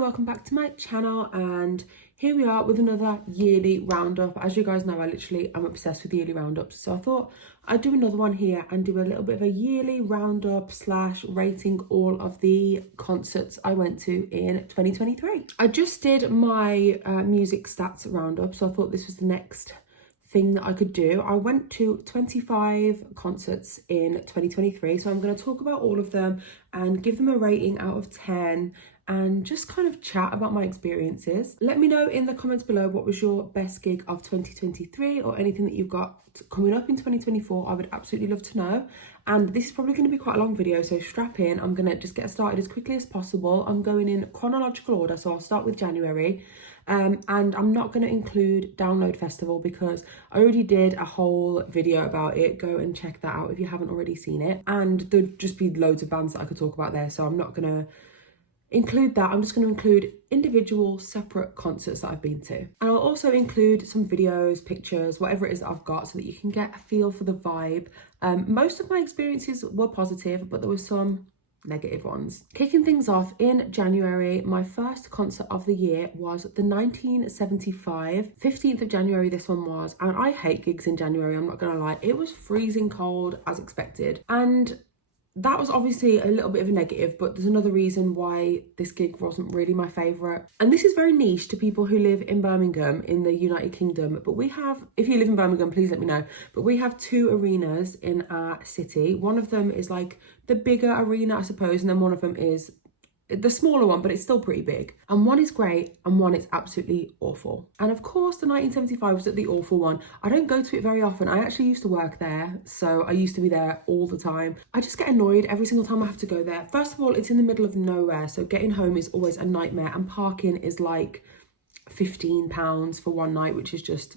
and welcome back to my channel, and here we are with another yearly roundup. As you guys know, I'm obsessed with yearly roundups, so I thought I'd do another one here and do a little bit of a yearly roundup / rating all of the concerts I went to in 2023. I just did my music stats roundup, so I thought this was the next thing that I could do. I went to 25 concerts in 2023, so I'm going to talk about all of them and give them a rating out of 10 and just kind of chat about my experiences. Let me know in the comments below what was your best gig of 2023 or anything that you've got coming up in 2024. I would absolutely love to know. And this is probably going to be quite a long video, so strap in. I'm going to just get started as quickly as possible. I'm going in chronological order, so I'll start with January. And I'm not going to include Download Festival because I already did a whole video about it. Go and check that out if you haven't already seen it. And there'd just be loads of bands that I could talk about there, so I'm not going to include that. I'm just going to include individual separate concerts that I've been to. And I'll also include some videos, pictures, whatever it is that I've got, so that you can get a feel for the vibe. Most of my experiences were positive, but there were some negative ones. Kicking things off in January, my first concert of the year was the 1975, 15th of January this one was, and I hate gigs in January, I'm not gonna lie. It was freezing cold as expected, and that was obviously a little bit of a negative, but there's another reason why this gig wasn't really my favourite. And this is very niche to people who live in Birmingham in the United Kingdom. But we have, if you live in Birmingham, please let me know. But we have two arenas in our city. One of them is like the bigger arena, I suppose, and then one of them is the smaller one, but it's still pretty big. And one is great and one is absolutely awful. And of course, the 1975 was at the awful one. I don't go to it very often. I actually used to work there, so I used to be there all the time. I just get annoyed every single time I have to go there. First of all, it's in the middle of nowhere, so getting home is always a nightmare, and parking is like £15 for one night, which is just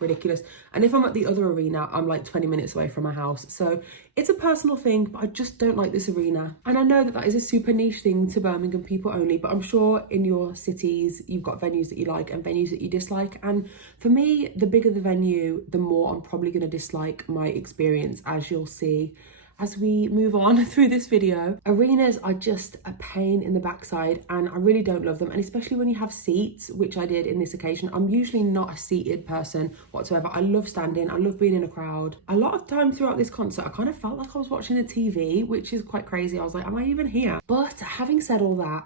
ridiculous. And if I'm at the other arena, I'm like 20 minutes away from my house, so it's a personal thing, but I just don't like this arena. And I know that that is a super niche thing to Birmingham people only, but I'm sure in your cities you've got venues that you like and venues that you dislike. And for me, the bigger the venue, the more I'm probably going to dislike my experience, as you'll see as we move on through this video. Arenas are just a pain in the backside, and I really don't love them, and especially when you have seats, which I did in this occasion. I'm usually not a seated person whatsoever. I love standing, I love being in a crowd. A lot of time throughout this concert, I kind of felt like I was watching the TV, which is quite crazy. I was like, am I even here? But having said all that,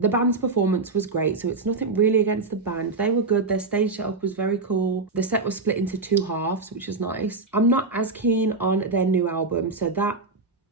the band's performance was great, so it's nothing really against the band. They were good. Their stage setup was very cool. The set was split into two halves, which was nice. I'm not as keen on their new album, so that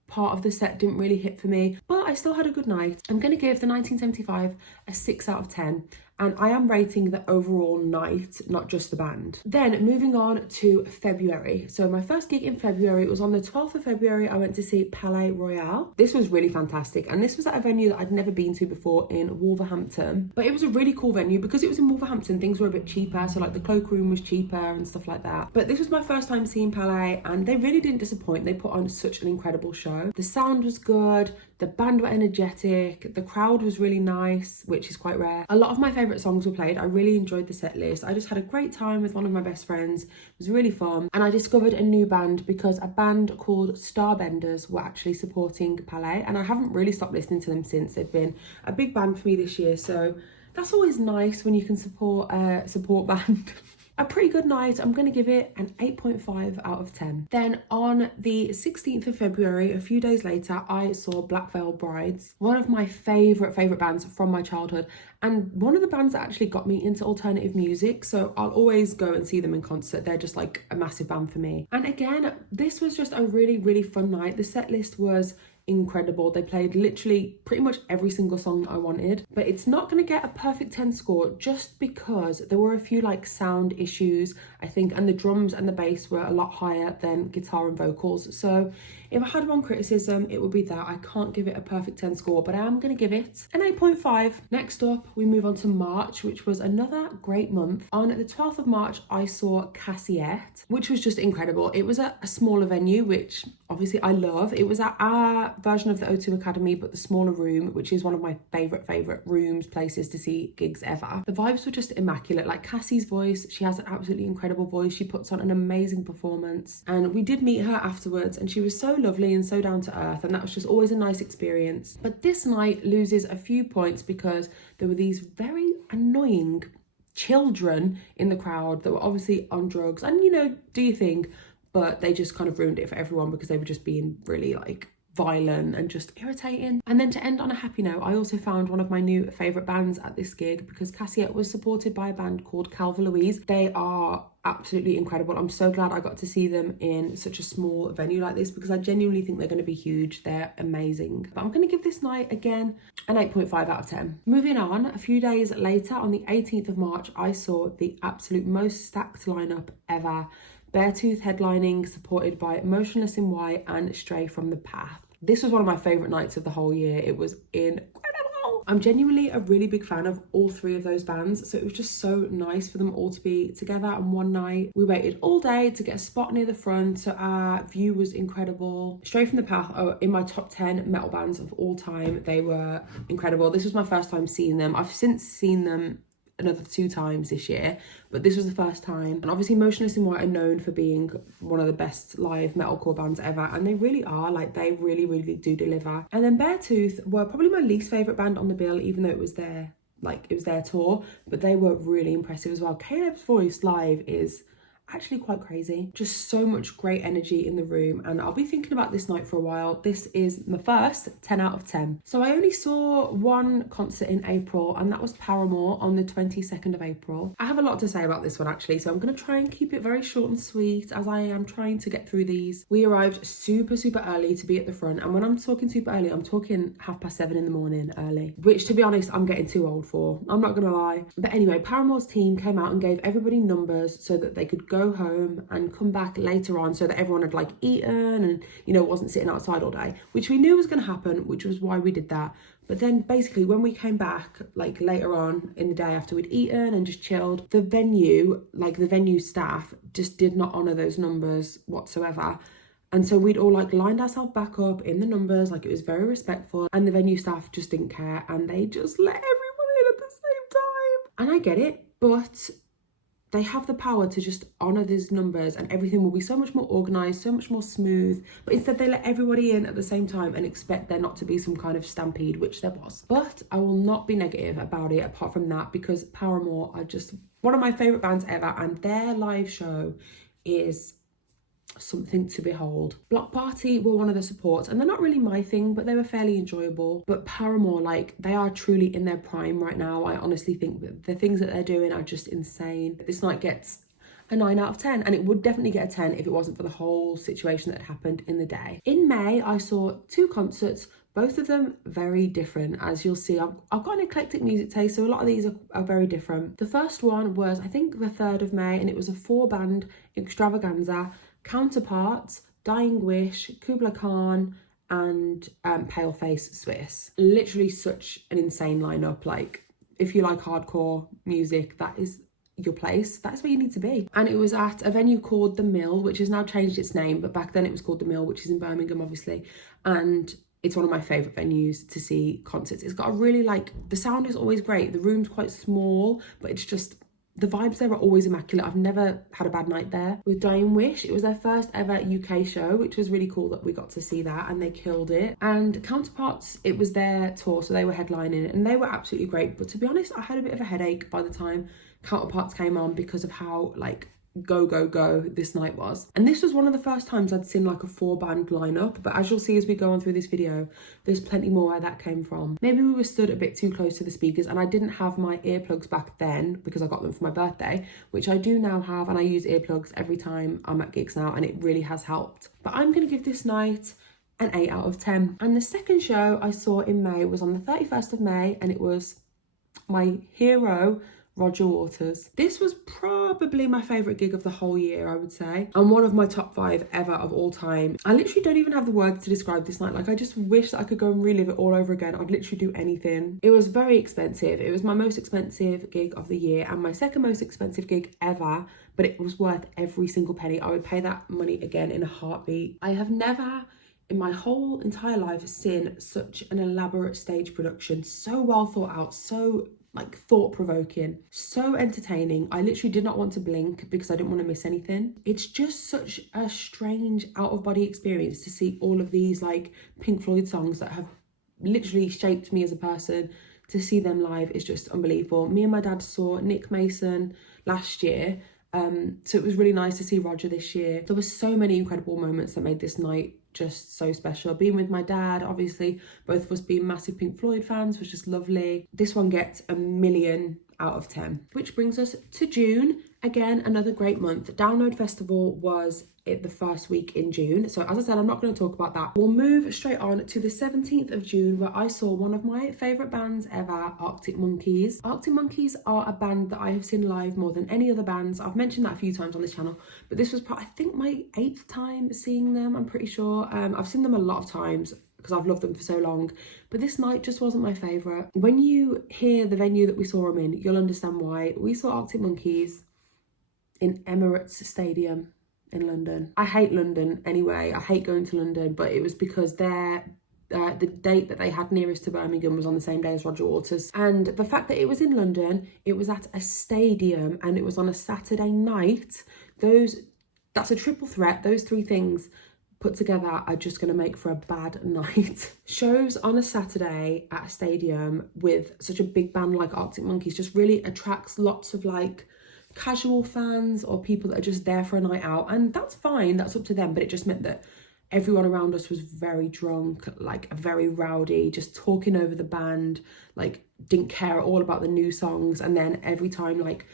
part of the set didn't really hit for me, but I still had a good night. I'm going to give the 1975 a 6 out of 10. And I am rating the overall night, not just the band. Then moving on to February. So my first gig in February was on the 12th of February. I went to see Palais Royale. This was really fantastic. And this was at a venue that I'd never been to before in Wolverhampton. But it was a really cool venue because it was in Wolverhampton. Things were a bit cheaper. So like the cloakroom was cheaper and stuff like that. But this was my first time seeing Palais, and they really didn't disappoint. They put on such an incredible show. The sound was good. The band were energetic. The crowd was really nice, which is quite rare. A lot of my favourite songs were played. I really enjoyed the set list. I just had a great time with one of my best friends. It was really fun. And I discovered a new band because a band called Starbenders were actually supporting Palais, and I haven't really stopped listening to them since. They've been a big band for me this year, so that's always nice when you can support a support band. A pretty good night. I'm going to give it an 8.5 out of 10. Then on the 16th of February, a few days later, I saw Black Veil Brides, one of my favourite bands from my childhood, and one of the bands that actually got me into alternative music, so I'll always go and see them in concert. They're just like a massive band for me. And again, this was just a really fun night. The set list was incredible. They played literally pretty much every single song I wanted, but it's not going to get a perfect 10 score just because there were a few like sound issues, I think, and the drums and the bass were a lot higher than guitar and vocals. So if I had one criticism, it would be that I can't give it a perfect 10 score, but I am going to give it an 8.5. Next up, we move on to March, which was another great month. On the 12th of March, I saw Cassiette, which was just incredible. It was at a smaller venue, which obviously I love. It was at our version of the O2 Academy, but the smaller room, which is one of my favourite rooms, places to see gigs ever. The vibes were just immaculate. Like Cassie's voice, she has an absolutely incredible voice. She puts on an amazing performance. And we did meet her afterwards, and she was so lovely and so down to earth, and that was just always a nice experience. But this night loses a few points because there were these very annoying children in the crowd that were obviously on drugs and, you know, do your thing, but they just kind of ruined it for everyone because they were just being really like violent and just irritating. And then to end on a happy note, I also found one of my new favourite bands at this gig because Cassiette was supported by a band called Calva Louise. They are absolutely incredible. I'm so glad I got to see them in such a small venue like this because I genuinely think they're going to be huge. They're amazing. But I'm going to give this night, again, an 8.5 out of 10. Moving on, a few days later, on the 18th of March, I saw the absolute most stacked lineup ever. Beartooth headlining, supported by Motionless in White and Stray from the Path. This was one of my favourite nights of the whole year. It was incredible. I'm genuinely a really big fan of all three of those bands, so it was just so nice for them all to be together on one night. We waited all day to get a spot near the front, so our view was incredible. Stray from the Path are in my top 10 metal bands of all time. They were incredible. This was my first time seeing them. I've since seen them another 2 times this year, but this was the first time. And obviously Motionless in White are known for being one of the best live metalcore bands ever, and they really are. Like, they really do deliver. And then Beartooth were probably my least favourite band on the bill, even though it was their tour, but they were really impressive as well. Caleb's voice live is actually quite crazy. Just so much great energy in the room, and I'll be thinking about this night for a while. This is my first 10 out of 10. So I only saw one concert in April, and that was Paramore on the 22nd of April. I have a lot to say about this one actually, so I'm going to try and keep it very short and sweet as I am trying to get through these. We arrived super early to be at the front, and when I'm talking super early, I'm talking 7:30 in the morning early, which to be honest I'm getting too old for, I'm not gonna lie. But anyway, Paramore's team came out and gave everybody numbers so that they could go home and come back later on, so that everyone had like eaten and, you know, wasn't sitting outside all day, which we knew was going to happen, which was why we did that. But then basically when we came back like later on in the day after we'd eaten and just chilled, the venue staff just did not honour those numbers whatsoever. And so we'd all like lined ourselves back up in the numbers, like it was very respectful, and the venue staff just didn't care and they just let everyone in at the same time. And I get it, but they have the power to just honour these numbers and everything will be so much more organised, so much more smooth. But instead they let everybody in at the same time and expect there not to be some kind of stampede, which there was. But I will not be negative about it apart from that, because Paramore are just one of my favourite bands ever, and their live show is something to behold. Block Party were one of the supports, and they're not really my thing, but they were fairly enjoyable. But Paramore, like, they are truly in their prime right now. I honestly think that the things that they're doing are just insane. This night gets a 9 out of 10, and it would definitely get a 10 if it wasn't for the whole situation that happened in the day. In May, I saw 2 concerts, both of them very different. As you'll see, I've got an eclectic music taste, so a lot of these are very different. The first one was, I think, the 3rd of May, and it was a 4-band extravaganza. Counterparts, Dying Wish, Kubla Khan, and Paleface Swiss. Literally such an insane lineup. Like, if you like hardcore music, that is your place. That's where you need to be. And it was at a venue called The Mill, which has now changed its name, but back then it was called The Mill, which is in Birmingham, obviously. And it's one of my favourite venues to see concerts. It's got a really, like, the sound is always great. The room's quite small, but it's just, the vibes there are always immaculate. I've never had a bad night there. With Dying Wish, it was their first ever UK show, which was really cool that we got to see that, and they killed it. And Counterparts, it was their tour, so they were headlining, and they were absolutely great. But to be honest, I had a bit of a headache by the time Counterparts came on because of how, like, go this night was. And this was one of the first times I'd seen like a 4-band lineup, but as you'll see as we go on through this video, there's plenty more where that came from. Maybe we were stood a bit too close to the speakers, and I didn't have my earplugs back then because I got them for my birthday, which I do now have, and I use earplugs every time I'm at gigs now, and it really has helped. But I'm gonna give this night an 8 out of 10. And the second show I saw in May was on the 31st of May, and it was my hero, Roger Waters. This was probably my favourite gig of the whole year, I would say, and one of my top 5 ever of all time. I literally don't even have the words to describe this night. Like, I just wish that I could go and relive it all over again. I'd literally do anything. It was very expensive. It was my most expensive gig of the year and my second most expensive gig ever, but it was worth every single penny. I would pay that money again in a heartbeat. I have never in my whole entire life seen such an elaborate stage production, so well thought out, so like thought-provoking, so entertaining. I literally did not want to blink because I didn't want to miss anything. It's just such a strange out-of-body experience to see all of these like Pink Floyd songs that have literally shaped me as a person. To see them live is just unbelievable. Me and my dad saw Nick Mason last year, so it was really nice to see Roger this year. There were so many incredible moments that made this night just so special. Being with my dad, obviously, both of us being massive Pink Floyd fans, was just lovely. This one gets a million out of 10. Which brings us to June. Again, another great month. Download Festival was the first week in June. So as I said, I'm not going to talk about that. We'll move straight on to the 17th of June, where I saw one of my favourite bands ever, Arctic Monkeys. Arctic Monkeys are a band that I have seen live more than any other bands. I've mentioned that a few times on this channel, but this was I think my 8th time seeing them, I'm pretty sure. I've seen them a lot of times because I've loved them for so long, but this night just wasn't my favourite. When you hear the venue that we saw them in, you'll understand why. We saw Arctic Monkeys in Emirates Stadium in London. I hate London anyway. I hate going to London, but it was because the date that they had nearest to Birmingham was on the same day as Roger Waters. And the fact that it was in London, it was at a stadium, and it was on a Saturday night. That's a triple threat. Those three things put together are just going to make for a bad night. Shows on a Saturday at a stadium with such a big band like Arctic Monkeys just really attracts lots of like casual fans or people that are just there for a night out, and that's fine, that's up to them. But it just meant that everyone around us was very drunk, like very rowdy, just talking over the band, like didn't care at all about the new songs. And then every time like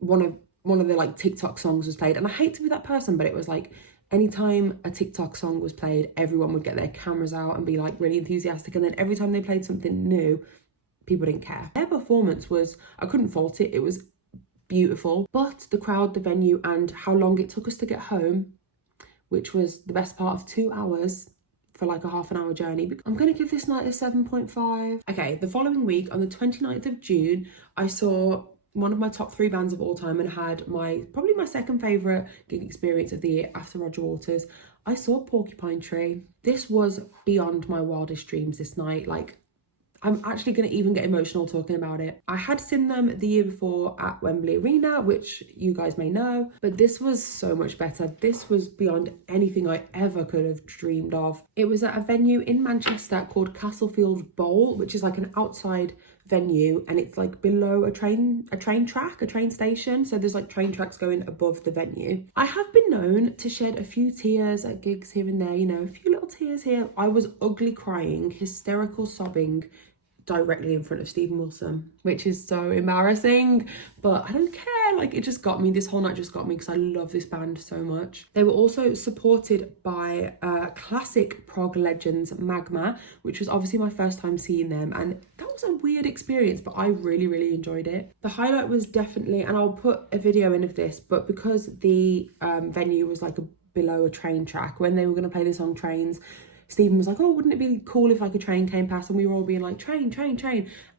one of the like TikTok songs was played, and I hate to be that person, but it was like anytime a TikTok song was played, everyone would get their cameras out and be like really enthusiastic. And then every time they played something new, people didn't care. Their performance was, I couldn't fault it. It was beautiful, but the crowd, the venue, and how long it took us to get home, which was the best part of 2 hours for like a half an hour journey. I'm going to give this night a 7.5. Okay, the following week on the 29th of June, I saw one of my top 3 bands of all time and had probably my second favourite gig experience of the year after Roger Waters. I saw Porcupine Tree. This was beyond my wildest dreams this night. Like, I'm actually going to even get emotional talking about it. I had seen them the year before at Wembley Arena, which you guys may know, but this was so much better. This was beyond anything I ever could have dreamed of. It was at a venue in Manchester called Castlefield Bowl, which is like an outside venue, and it's like below a train station. So there's like train tracks going above the venue. I have been known to shed a few tears at gigs here and there, you know, a few little tears here. I was ugly crying, hysterical sobbing directly in front of Stephen Wilson, which is so embarrassing, but I don't care. Like, it just got me. This whole night just got me because I love this band so much. They were also supported by classic prog legends Magma, which was obviously my first time seeing them, and that was a weird experience, but I really enjoyed it. The highlight was definitely, and I'll put a video in of this, but because the venue was like below a train track, when they were going to play the song Trains, Stephen was like, oh, wouldn't it be cool if like a train came past? And we were all being like, train.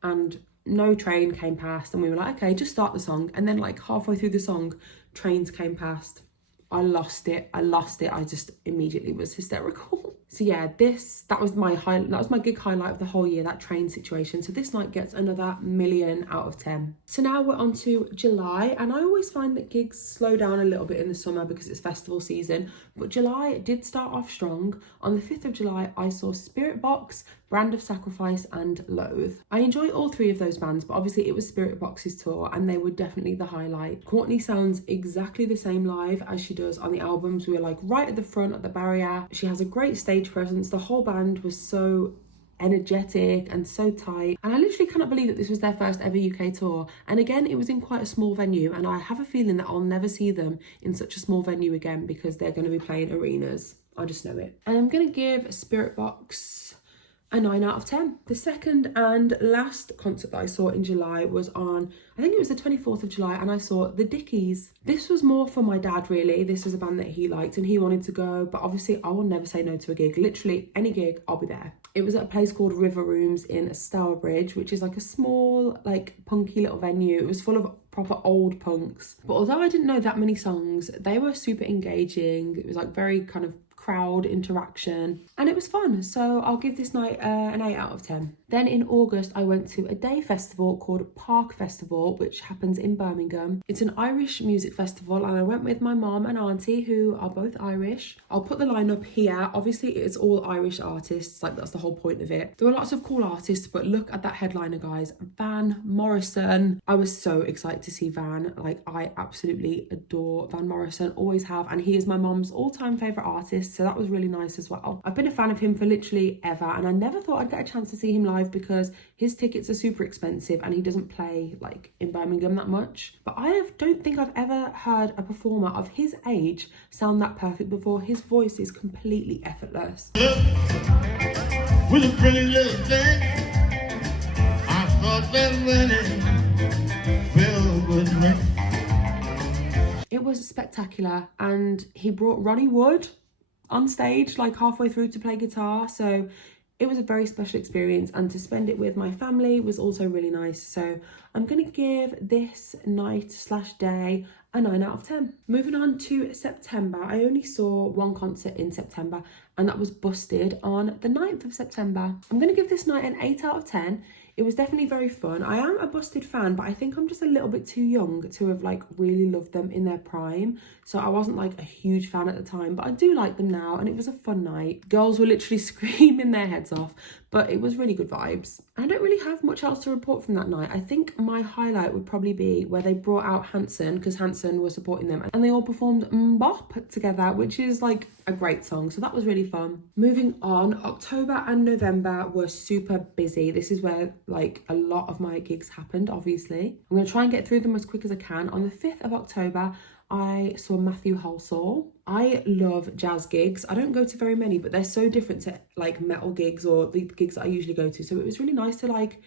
And no train came past. And we were like, okay, just start the song. And then like halfway through the song, trains came past. I lost it. I just immediately was hysterical. So yeah, that was my gig highlight of the whole year, that train situation. So this night gets another million out of 10. So now we're on to July, and I always find that gigs slow down a little bit in the summer because it's festival season, but July did start off strong. On the 5th of July, I saw Spirit Box, Brand of Sacrifice and Loathe. I enjoy all 3 of those bands, but obviously it was Spirit Box's tour and they were definitely the highlight. Courtney sounds exactly the same live as she does on the albums. We were like right at the front at the barrier. She has a great stage presence. The whole band was so energetic and so tight, and I literally cannot believe that this was their first ever UK tour. And again, it was in quite a small venue, and I have a feeling that I'll never see them in such a small venue again because they're going to be playing arenas. I just know it. And I'm going to give Spirit Box a 9 out of 10. The second and last concert that I saw in July was on, I think it was the 24th of July, and I saw The Dickies. This was more for my dad, really. This was a band that he liked and he wanted to go, but obviously I will never say no to a gig. Literally any gig, I'll be there. It was at a place called River Rooms in Stourbridge, which is like a small, like punky little venue. It was full of proper old punks. But although I didn't know that many songs, they were super engaging. It was like very kind of crowd interaction, and it was fun. So I'll give this night an 8 out of 10. Then in August, I went to a day festival called Park Festival, which happens in Birmingham. It's an Irish music festival, and I went with my mom and auntie, who are both Irish. I'll put the lineup here. Obviously, it's all Irish artists, like that's the whole point of it. There were lots of cool artists, but look at that headliner, guys. Van Morrison. I was so excited to see Van. Like, I absolutely adore Van Morrison, always have, and he is my mom's all-time favourite artist, so that was really nice as well. I've been a fan of him for literally ever, and I never thought I'd get a chance to see him live because his tickets are super expensive and he doesn't play like in Birmingham that much. But don't think I've ever heard a performer of his age sound that perfect before. His voice is completely effortless. With a pretty little thing, I thought that it was spectacular, and he brought Ronnie Wood on stage like halfway through to play guitar, so it was a very special experience, and to spend it with my family was also really nice. So I'm gonna give this night/day a 9 out of 10. Moving on to September, I only saw one concert in September, and that was Busted on the 9th of September. I'm gonna give this night an 8 out of 10. It was definitely very fun. I am a Busted fan, but I think I'm just a little bit too young to have like really loved them in their prime. So I wasn't like a huge fan at the time, but I do like them now, and it was a fun night. Girls were literally screaming their heads off, but it was really good vibes. I don't really have much else to report from that night. I think my highlight would probably be where they brought out Hanson, because Hanson was supporting them, and they all performed Mbop together, which is like a great song. So that was really fun. Moving on, October and November were super busy. This is where like a lot of my gigs happened, obviously. I'm going to try and get through them as quick as I can. On the 5th of October, I saw Matthew Halsall. I love jazz gigs. I don't go to very many, but they're so different to like metal gigs or the gigs that I usually go to. So it was really nice to like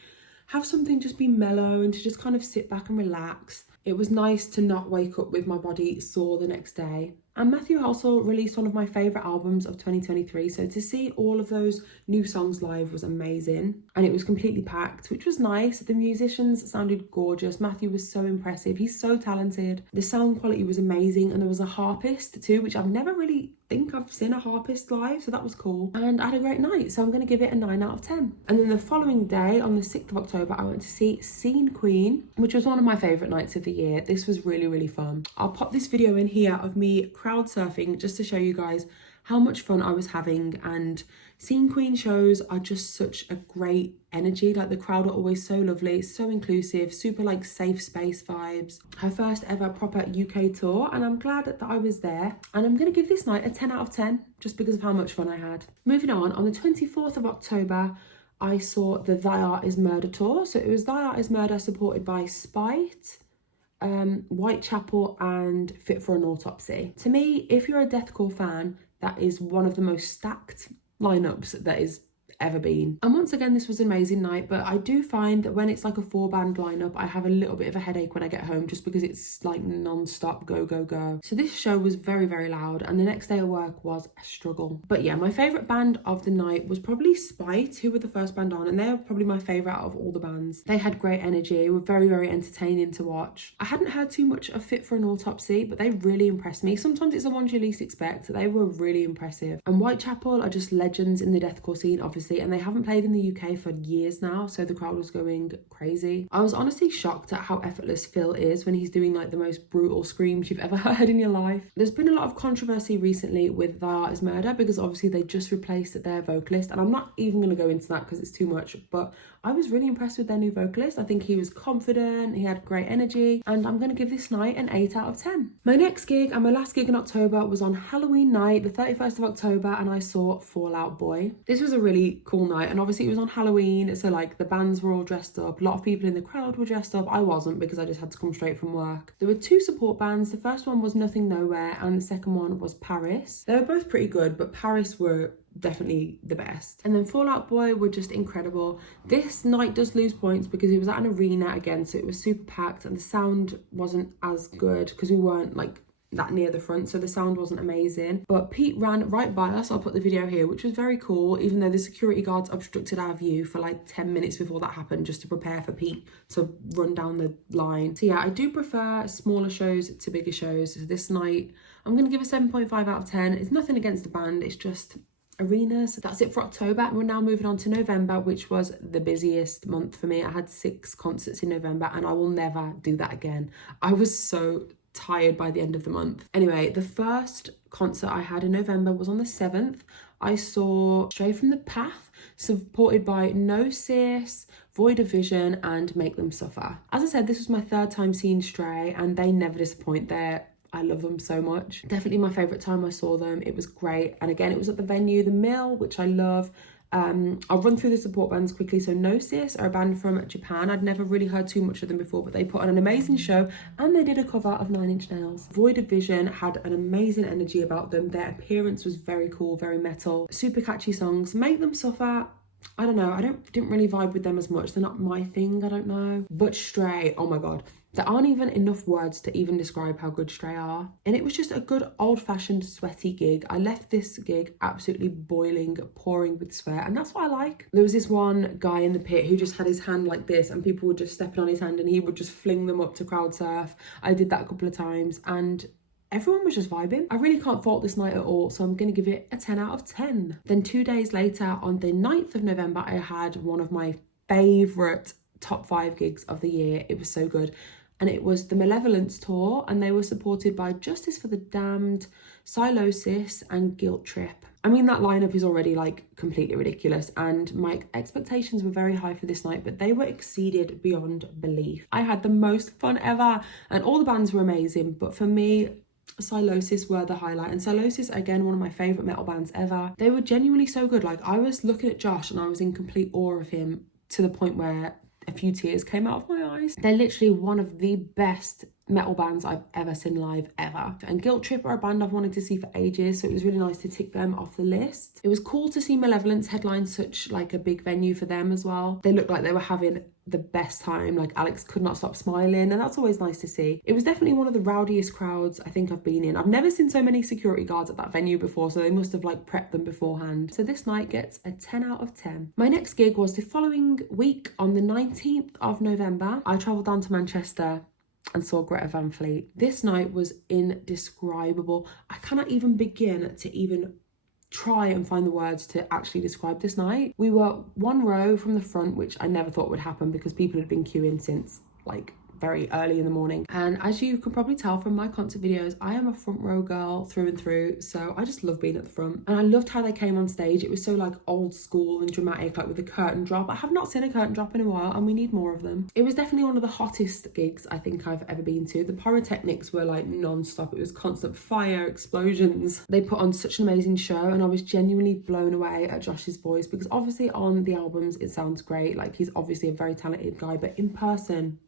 have something just be mellow and to just kind of sit back and relax. It was nice to not wake up with my body sore the next day. And Matthew Halsall released one of my favourite albums of 2023, so to see all of those new songs live was amazing. And it was completely packed, which was nice. The musicians sounded gorgeous. Matthew was so impressive. He's so talented. The sound quality was amazing, and there was a harpist too, which I've never really think I've seen a harpist live, so that was cool. And I had a great night, so I'm going to give it a 9 out of 10. And then the following day, on the 6th of October, I went to see Scene Queen, which was one of my favourite nights of the year. This was really, really fun. I'll pop this video in here of me crowd surfing just to show you guys how much fun I was having. And Scene Queen shows are just such a great energy. Like, the crowd are always so lovely, so inclusive, super like safe space vibes. Her first ever proper UK tour, and I'm glad that I was there. And I'm going to give this night a 10 out of 10 just because of how much fun I had. Moving on the 24th of October, I saw the Thy Art Is Murder tour. So it was Thy Art Is Murder supported by Spite, Whitechapel and Fit for an Autopsy. To me, if you're a deathcore fan, that is one of the most stacked lineups that is ever been. And once again, this was an amazing night, but I do find that when it's like a 4-band lineup, I have a little bit of a headache when I get home, just because it's like non-stop go go go. So this show was very, very loud, and the next day of work was a struggle. But yeah, my favorite band of the night was probably Spite, who were the first band on, and they're probably my favorite out of all the bands. They had great energy, were very, very entertaining to watch. I hadn't heard too much of Fit for an Autopsy, but they really impressed me. Sometimes it's the ones you least expect. They were really impressive. And Whitechapel are just legends in the deathcore scene, obviously, and they haven't played in the UK for years now, so the crowd was going crazy. I was honestly shocked at how effortless Phil is when he's doing like the most brutal screams you've ever heard in your life. There's been a lot of controversy recently with Thy Art Is Murder, because obviously they just replaced their vocalist, and I'm not even going to go into that because it's too much, but I was really impressed with their new vocalist. I think he was confident, he had great energy, and I'm going to give this night an 8 out of 10. My next gig and my last gig in October was on Halloween night, the 31st of October, and I saw Fall Out Boy. This was a really cool night, and obviously it was on Halloween, so like the bands were all dressed up. A lot of people in the crowd were dressed up. I wasn't, because I just had to come straight from work. There were 2 support bands. The first one was Nothing Nowhere, and the second one was Paris. They were both pretty good, but Paris were definitely the best. And then Fall Out Boy were just incredible. This night does lose points because it was at an arena again, so it was super packed and the sound wasn't as good because we weren't like that near the front, so the sound wasn't amazing. But Pete ran right by us. I'll put the video here, which was very cool, even though the security guards obstructed our view for like 10 minutes before that happened, just to prepare for Pete to run down the line. So yeah, I do prefer smaller shows to bigger shows. So this night I'm going to give a 7.5 out of 10. It's nothing against the band, it's just arenas. That's it for October, and we're now moving on to November, which was the busiest month for me. I had 6 concerts in November, and I will never do that again. I was so tired by the end of the month. Anyway, the first concert I had in November was on the 7th. I saw Stray from the Path, supported by No Sis, Void of Vision, and Make Them Suffer. As I said, this was my 3rd time seeing Stray, and they never disappoint. I love them so much. Definitely my favourite time I saw them. It was great. And again, it was at the venue, The Mill, which I love. I'll run through the support bands quickly. So No Sis are a band from Japan. I'd never really heard too much of them before, but they put on an amazing show, and they did a cover of 9 Inch Nails. Void of Vision had an amazing energy about them. Their appearance was very cool, very metal. Super catchy songs. Make Them Suffer, I don't know, didn't really vibe with them as much. They're not my thing, I don't know. But Stray, oh my god. There aren't even enough words to even describe how good Stray are. And it was just a good old-fashioned sweaty gig. I left this gig absolutely boiling, pouring with sweat, and that's what I like. There was this one guy in the pit who just had his hand like this, and people were just stepping on his hand, and he would just fling them up to crowd surf. I did that a couple of times, and everyone was just vibing. I really can't fault this night at all, so I'm going to give it a 10 out of 10. Then 2 days later, on the 9th of November, I had one of my favourite top 5 gigs of the year. It was so good. And it was the Malevolence tour, and they were supported by Justice for the Damned, Silosis, and Guilt Trip. I mean, that lineup is already like completely ridiculous, and my expectations were very high for this night, but they were exceeded beyond belief. I had the most fun ever, and all the bands were amazing, but for me, Silosis were the highlight. And Silosis, again, one of my favourite metal bands ever. They were genuinely so good. Like, I was looking at Josh and I was in complete awe of him, to the point where a few tears came out of my eyes. They're literally one of the best metal bands I've ever seen live ever. And Guilt Trip are a band I've wanted to see for ages, so it was really nice to tick them off the list. It was cool to see Malevolence headline such like a big venue for them as well. They looked like they were having the best time. Like, Alex could not stop smiling, and that's always nice to see. It was definitely one of the rowdiest crowds I think I've been in. I've never seen so many security guards at that venue before, so they must have like prepped them beforehand. So this night gets a 10 out of 10. My next gig was the following week on the 19th of November. I travelled down to Manchester and saw Greta Van Fleet. This night was indescribable. I cannot even begin to even try and find the words to actually describe this night. We were one row from the front, which I never thought would happen because people had been queuing since like very early in the morning. And as you can probably tell from my concert videos, I am a front row girl through and through, so I just love being at the front. And I loved how they came on stage. It was so like old school and dramatic, like with the curtain drop. I have not seen a curtain drop in a while, and we need more of them. It was definitely one of the hottest gigs I think I've ever been to. The pyrotechnics were like non-stop. It was constant fire, explosions. They put on such an amazing show, and I was genuinely blown away at Josh's voice, because obviously on the albums it sounds great, like he's obviously a very talented guy, but in person,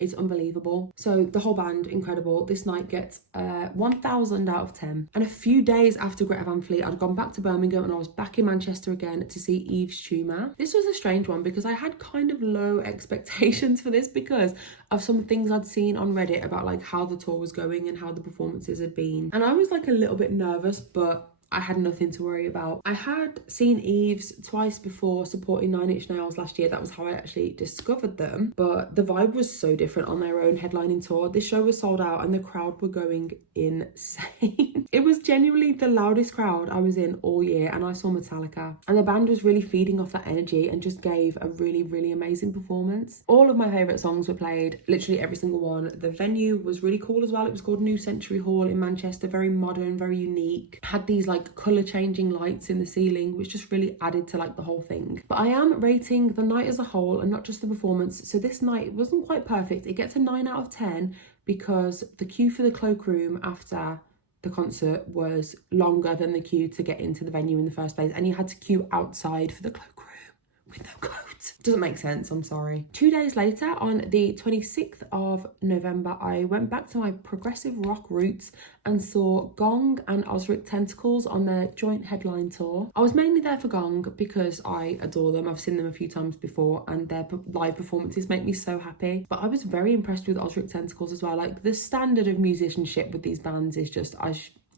it's unbelievable. So the whole band, incredible. This night gets 1000 out of 10. And a few days after Greta Van Fleet, I'd gone back to Birmingham and I was back in Manchester again to see Eve's Tumor. This was a strange one because I had kind of low expectations for this because of some things I'd seen on Reddit about like how the tour was going and how the performances had been. And I was like a little bit nervous, but I had nothing to worry about. I had seen Eve's twice before supporting 9 Inch Nails last year. That was how I actually discovered them. But the vibe was so different on their own headlining tour. This show was sold out and the crowd were going insane. It was genuinely the loudest crowd I was in all year, and I saw Metallica. And the band was really feeding off that energy and just gave a really, really amazing performance. All of my favourite songs were played, literally every single one. The venue was really cool as well. It was called New Century Hall in Manchester. Very modern, very unique. Had these like colour changing lights in the ceiling, which just really added to like the whole thing. But I am rating the night as a whole and not just the performance. So this night wasn't quite perfect. It gets a 9 out of 10 because the queue for the cloakroom after the concert was longer than the queue to get into the venue in the first place, and you had to queue outside for the cloakroom with no code. What? Doesn't make sense, I'm sorry. 2 days later, on the 26th of November, I went back to my progressive rock roots and saw Gong and xxxxxx on their joint headline tour. I was mainly there for Gong because I adore them. I've seen them a few times before and their live performances make me so happy. But I was very impressed with xxxxx as well. Like, the standard of musicianship with these bands is just,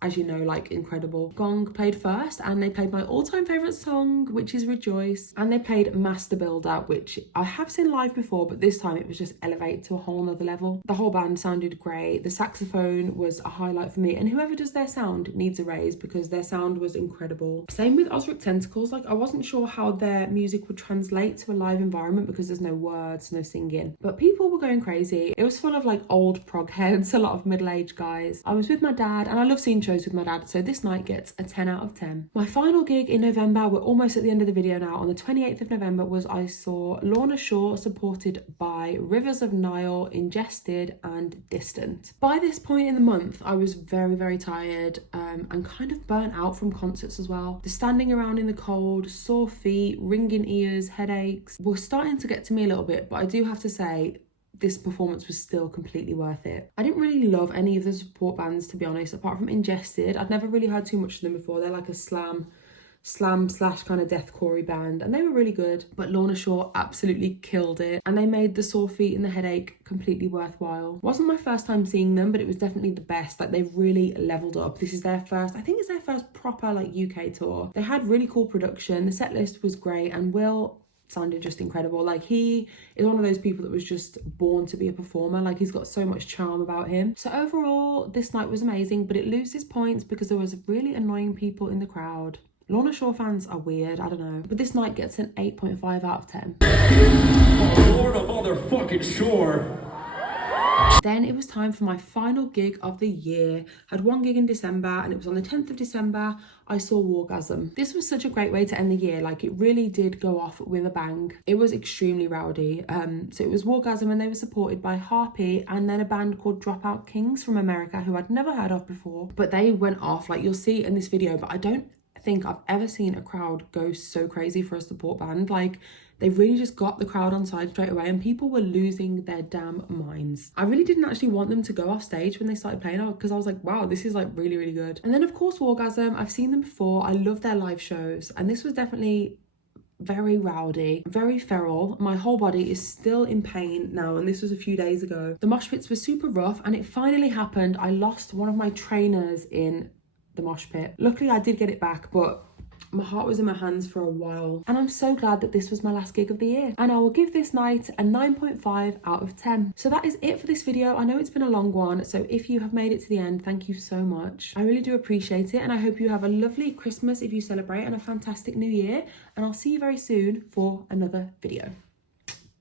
as you know, like, incredible. Gong played first and they played my all-time favourite song, which is Rejoice. And they played Master Builder, which I have seen live before, but this time it was just elevated to a whole nother level. The whole band sounded great. The saxophone was a highlight for me. And whoever does their sound needs a raise because their sound was incredible. Same with xxxxx. Like, I wasn't sure how their music would translate to a live environment because there's no words, no singing. But people were going crazy. It was full of like old prog heads, a lot of middle-aged guys. I was with my dad and I love seeing shows with my dad, so this night gets a 10 out of 10. My final gig in November, we're almost at the end of the video now, on the 28th of November was I saw Lorna Shore supported by Rivers of Nile, Ingested and Distant. By this point in the month I was very, very tired and kind of burnt out from concerts as well. The standing around in the cold, sore feet, ringing ears, headaches were starting to get to me a little bit, but I do have to say this performance was still completely worth it. I didn't really love any of the support bands, to be honest, apart from Ingested. I'd never really heard too much of them before. They're like a slam slash kind of deathcore band, and they were really good. But Lorna Shore absolutely killed it, and they made the sore feet and the headache completely worthwhile. Wasn't my first time seeing them, but it was definitely the best. Like, they've really leveled up. This is their first, I think it's their first proper like UK tour. They had really cool production. The set list was great, and Will sounded just incredible. Like, he is one of those people that was just born to be a performer. Like, he's got so much charm about him. So overall, this night was amazing, but it loses points because there was really annoying people in the crowd. Lorna Shore fans are weird, I don't know. But this night gets an 8.5 out of 10. Oh, Lord of motherfucking Shore. Then it was time for my final gig of the year. I had one gig in December and it was on the 10th of December. I saw Wargasm. This was such a great way to end the year. Like, it really did go off with a bang. It was extremely rowdy. So it was Wargasm and they were supported by Harpy and then a band called Dropout Kings from America who I'd never heard of before. But they went off, like you'll see in this video, but I don't think I've ever seen a crowd go so crazy for a support band. Like, they really just got the crowd on side straight away and people were losing their damn minds. I really didn't actually want them to go off stage when they started playing out because I was like, wow, this is like really, really good. And then of course Wargasm, I've seen them before. I love their live shows and this was definitely very rowdy, very feral. My whole body is still in pain now, and this was a few days ago. The mosh pits were super rough and it finally happened. I lost one of my trainers in the mosh pit. Luckily I did get it back, but my heart was in my hands for a while. And I'm so glad that this was my last gig of the year. And I will give this night a 9.5 out of 10. So that is it for this video. I know it's been a long one, so if you have made it to the end, thank you so much. I really do appreciate it, and I hope you have a lovely Christmas if you celebrate and a fantastic new year. And I'll see you very soon for another video.